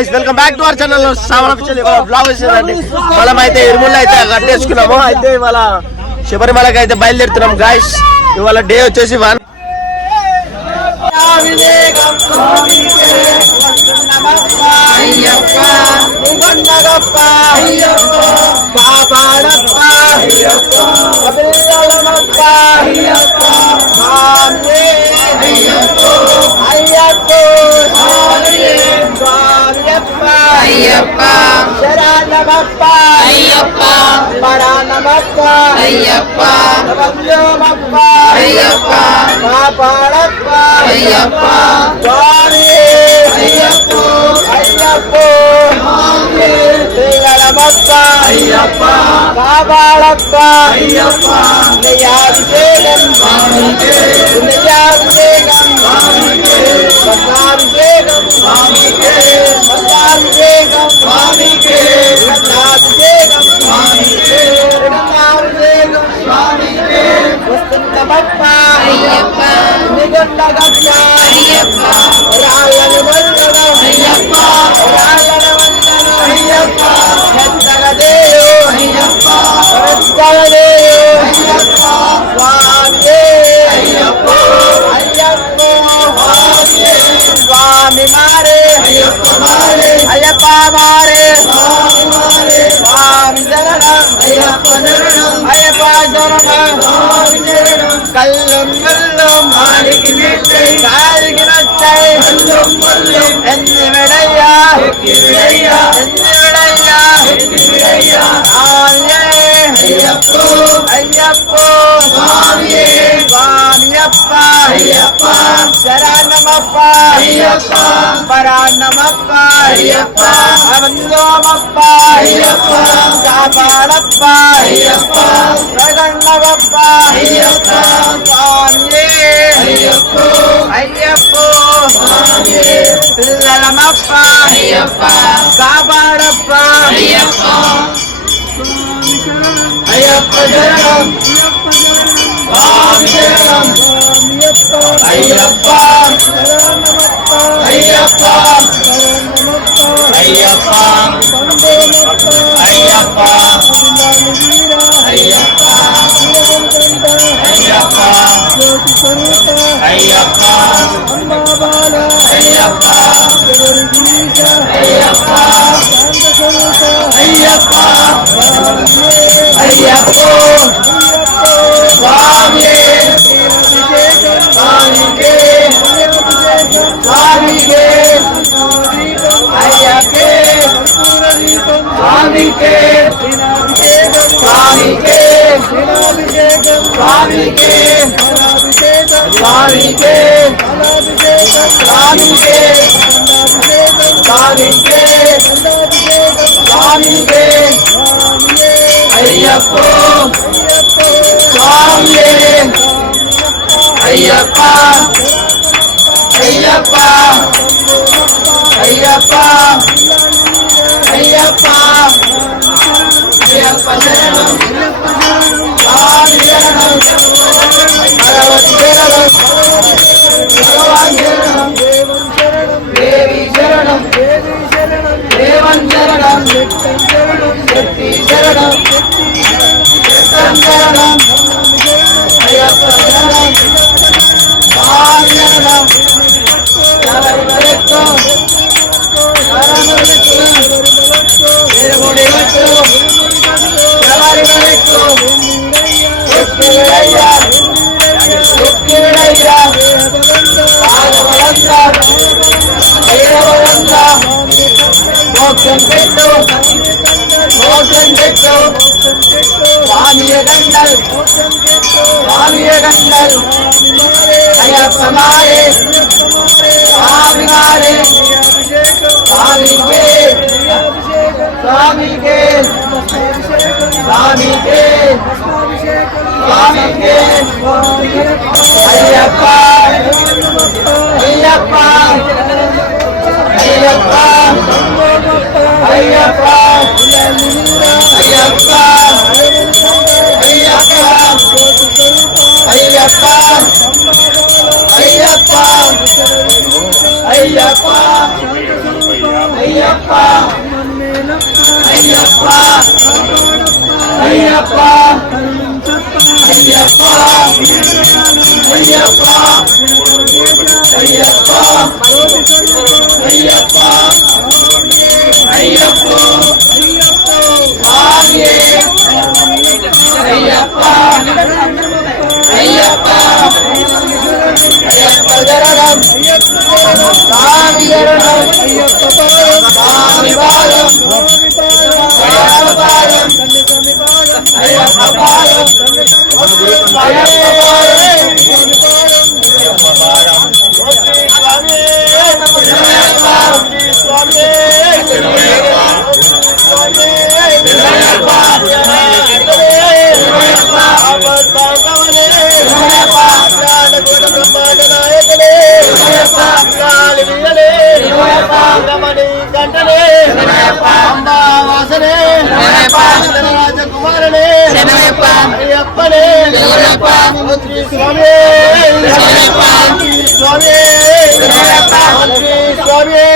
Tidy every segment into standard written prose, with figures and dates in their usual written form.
Guys welcome back to our channel Shravana official blog వచ్చేదండి. మనం అయితే ఇరుముళ్ళు అయితే కట్టేసుకున్నాము. అయితే ఇవాళ శబరిమలకి అయితే బయలుదేరుతున్నాం గైస్. ఇవాళ డే వచ్చేసి 1. అయ్యప్ప శరణమప్ప అయ్యప్ప పరానమప్ప అయ్యప్ప వందమప్ప అయ్యప్ప కాపాడప్ప అయ్యప్ప స్వామి అయ్యప్ప అయ్యప్ప శరణమప్ప అయ్యప్ప కాపాడప్ప అయ్యప్ప నియాభిషేకం స్వామికే నియాభిషేకం స్వామికే పట్టాభిషేకం స్వామికే పట్టాభిషేకం స్వామికే పట్టాభిషేకం స్వామికే పట్టాభిషేకం స్వామికే వస్తుందమప్ప అయ్యప్ప నిగండగట్ట అయ్యప్ప రాళ్ళను వందనం అయ్యప్ప రాళ్ళను వందనం అయ్యప్ప ఎంతగదేయో అయ్యప్ప ఎంతగదేయో అయ్యప్ప స్వామియే అయ్యప్ప అయ్యప్ప స్వామియే స్వామి మారే అయ్యప్ప మారే అయ్యప్ప మారే స్వామి మారే స్వామి శరణం అయ్యప్ప శరణం అయ్యప్ప శరణం స్వామి శరణం కల్లం కల్లం మాలికి మెట్టై కాలికి నచ్చై కల్లం కల్లం ఎన్ని విడయ్యా ఎక్కి విడయ్యా ఎన్ని విడయ్యా ఎక్కి విడయ్యా స్వామియే అయ్యప్ప అయ్యప్ప స్వామియే స్వామియప్ప అయ్యప్ప శరణమప్ప అయ్యప్ప పరాన్నమప్ప అయ్యప్ప వందోమప్ప అయ్యప్ప కాపాడప్ప అయ్యప్ప ప్రగన్నవప్ప అయ్యప్ప స్వామియే అయ్యప్ప అయ్యప్ప స్వామియే పిల్లలమప్ప అయ్యప్ప కాపాడప్ప అయ్యప్ప అయ్యప్ప శరణం స్వామి శరణం అయ్యప్ప అయ్యప్ప అయ్యప్ప అయ్యప్ప అయ్యప్ప అయ్యప్ప అయ్యప్ప అయ్యప్ప అయ్యప్ప అయ్యప్ప అయ్యప్ప స్వామి స్వామికే స్వామికే అయ్యప్పే స్వామికే స్వామికే స్వామికే స్వామికే స్వామికే స్వామికే స్వామికే అయ్యప్ప స్వామి అయ్యప్ప అయ్యప్ప అయ్యప్ప అయ్యప్ప అయ్యప్ప శరణం స్వామి శరణం భగవతి శరణం భగవాన్ శరణం దేవి శరణం దేవన్ శరణం శక్తి శరణం శరణం అయ్యప్ప శరణం స్వామి శరణం శబరిమలెక్కు శబరిమలెక్కు తిరుముడిగట్టు శబరిమలెక్కు ఎక్కివిడయ్యా ఎక్కివిడయ్యా పాదవలంత ఐరవలంత మోక్షం పెట్టు మోక్షం పెట్టు స్వామియ గండల్ స్వామియ గండల్ అయ్యప్ప మారే స్వామి మారే స్వామికే స్వామికే స్వామికే స్వామికే అయ్యప్ప అయ్యప్ప అయ్యప్ప అయ్యప్ప అయ్యప్ప అయ్యప్ప అయ్యప్ప అయ్యప్ప అయ్యప్ప అయ్యప్ప అయ్యప్ప అయ్యప్ప అయ్యప్ప అయ్యప్ప అయ్యప్ప అయ్యప్ప స్వామియే అయ్యప్ప అయ్యప్ప అయ్యప్ప శరణం స్వామి శరణం స్వామి పాదం అయ్యప్ప పాదం అయ్యప్ప పాదం అయ్యప్ప పాదం రాజకుమారనే అయ్యప్పనే స్వామి స్వామి స్వామి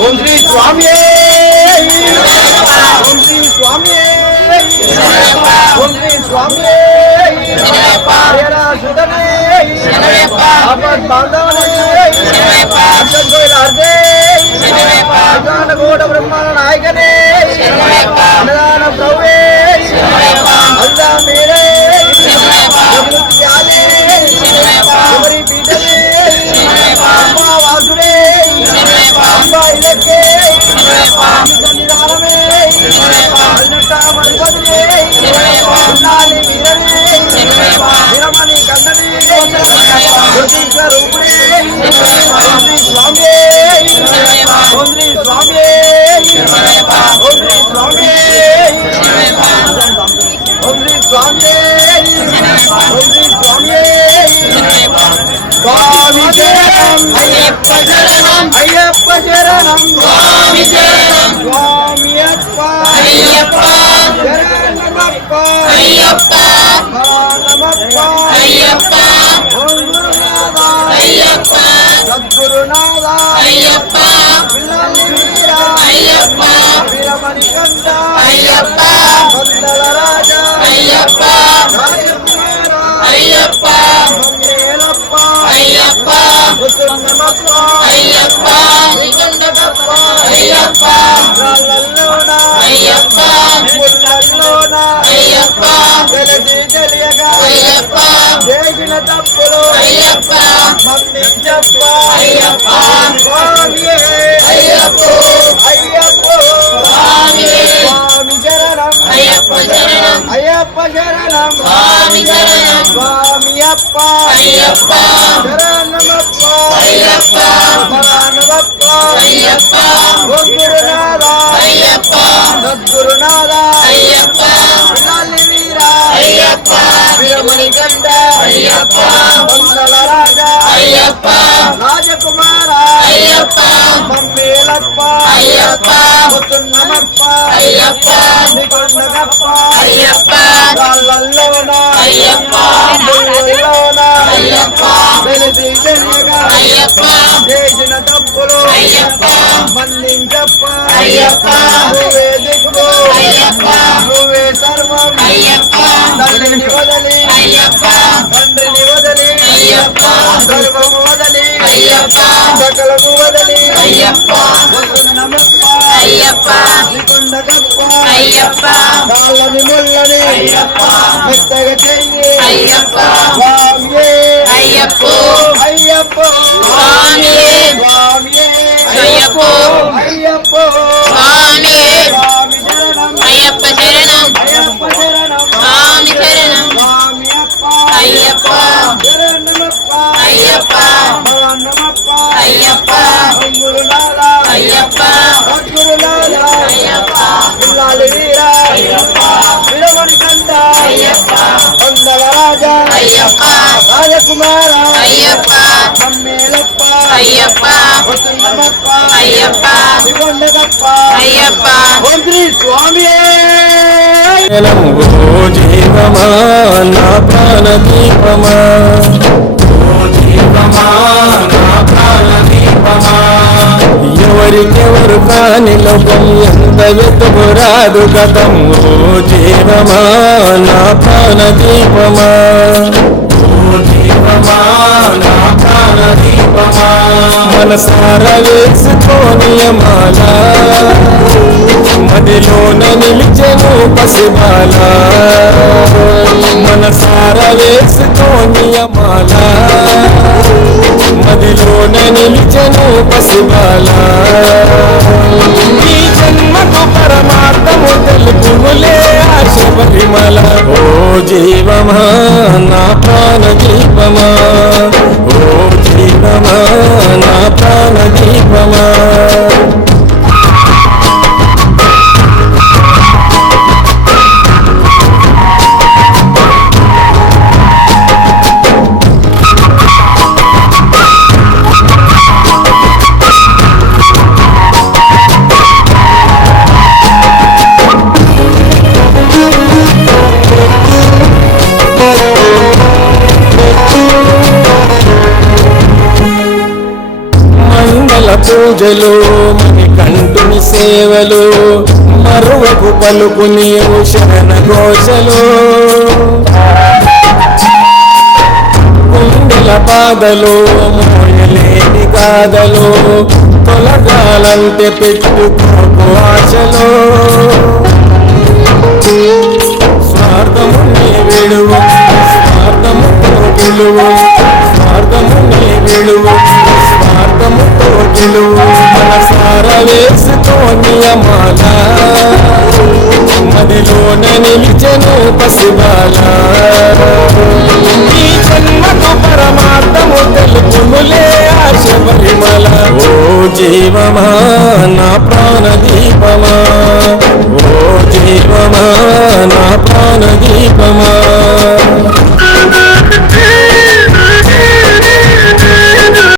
ఓం శ్రీ స్వామి ఓం శ్రీ స్వామి ఓం శ్రీ స్వామి సుధనే ఆపద్ బాంధవనే గోడ బ్రహ్మాండ నాయకనే అన్నదాన ప్రభువే అల్లా మీరే ఎవరి పీఠలే అమ్మా వాసుడే అమ్మా ఇలకే నిదానమే మరిపదిలే ఉన్నాలి మీరనే విరమణి కందనే స్వరూపుడే స్వామి ఓం శ్రీ స్వామి ఓం శ్రీ స్వామి ఓం శ్రీ స్వామి ఓం శ్రీ స్వామి స్వామి శరణం అయ్యప్ప శరణం అయ్యప్ప శరణం స్వామి శరణం స్వామి అయ్యప్ప శరణమప్ప అయ్యప్ప నమప్ప అయ్యప్ప ఓం గురునాథ అయ్యప్ప సద్గురునాథ అయ్యప్ప పిల్లలి వీర అయ్యప్ప వీరమణి కంద అయ్యప్ప వందల రాజా అయ్యప్ప రాజకుమార అయ్యప్ప మంగళప్ప అయ్యప్ప ముత్తున్నమప్ప అయ్యప్ప నికండగప్ప అయ్యప్ప రాళ్ళల్లోన అయ్యప్ప ముళ్ళల్లోన అయ్యప్ప తెలిసి తెలియగా అయ్యప్ప చేసిన తప్పులు అయ్యప్ప మన్నించప్ప అయ్యప్ప స్వామియే అయ్యప్ప అయ్యప్ప స్వామియే స్వామి శరణం అయ్యప్ప శరణం అయ్యప్ప శరణం స్వామి శరణం స్వామియప్ప అయ్యప్ప శరణమప్ప అయ్యప్ప శరణమప్ప అయ్యప్ప గురునాథ అయ్యప్ప సద్గురునాథ అయ్యప్ప పిల్లలి వీర అయ్యప్ప వీరమణి కంద అయ్యప్ప వందల రాజా అయ్యప్ప రాజకుమార అయ్యప్ప మమ్మేలప్ప అయ్యప్ప ముత్తున్నమప్ప అయ్యప్ప నికొండగప్ప అయ్యప్ప రాళ్ళల్లోన అయ్యప్ప ముళ్ళల్లోన అయ్యప్ప తెలిసి తెలియగా అయ్యప్ప చేసిన తప్పులు అయ్యప్ప మన్నించప్ప అయ్యప్ప నువ్వే దిక్కు అయ్యప్ప నువ్వే సర్వం అయ్యప్ప తండ్రిని వదలి అయ్యప్ప తండ్రిని వదలి అయ్యప్ప సర్వము వదలి అయ్యప్ప సకలము వదలి అయ్యప్ప వసున్నమప్ప అయ్యప్ప నికొండగప్ప అయ్యప్ప కాళ్ళని ముళ్ళని అయ్యప్ప మెత్తగా చెయ్యి అయ్యప్ప స్వామియే అయ్యప్ప అయ్యప్ప స్వామియే స్వామియే అయ్యప్ప అయ్యప్ప స్వామియే స్వామి శరణం అయ్యప్ప శరణం అయ్యప్ప శరణం స్వామి శరణం స్వామియప్ప అయ్యప్ప శరణమప్ప అయ్యప్ప భవనమప్ప అయ్యప్ప గురునాథ అయ్యప్ప సద్గురునాథ అయ్యప్ప పిల్లలి వీర అయ్యప్ప వీరమణి కంద అయ్యప్ప వందల రాజా అయ్యప్ప రాజకుమార అయ్యప్ప మమ్మేలప్ప అయ్యప్ప ముత్తున్నమప్ప అయ్యప్ప నికొండగప్ప అయ్యప్ప ఓం శ్రీ స్వామి ఓ జీవమా నా ప్రాణ దీపమా ఓ జీవమా నా ప్రాణ దీపమా దొరికెవరు కాని లోకం ఎంత వెతుకురాదు గతం ఓ జీవమా నా ప్రాణ దీపమా ఓ జీవమా నా ప్రాణ దీపమా మనసార వేసుకోని మాల మదిలోన నిలిచెను పసిబాల మనసార వేసుకోని మాల మదిలోన నిలిచెను పసిబాల ఈ జన్మకు పరమార్థము తెలుపులే ఆ శబరిమల ఓ జీవమా నా ప్రాణ దీపమా ఓ జీవమా నా ప్రాణ దీపమా పూజలు మణికంఠుని సేవలు మరువకు పలుకు నీవు శరణ ఘోషలు కుండల బాధలు మోయలేని గాథలు తొలగాలంటే పెట్టుకోకు ఆశలు స్వార్థము నీ విడువు స్వార్థముతో గెలువు స్వార్థము నీ విడువు స్వార్థముతో గెలువు మనసార వేసుకోని మాల మదిలోన నిలిచెను పసిబాల ఈ జన్మకు పరమార్థము తెలుపులే ఆ శబరిమల ఓ జీవమా నా ప్రాణ దీపమా ఓ జీవమా నా ప్రాణ దీపమా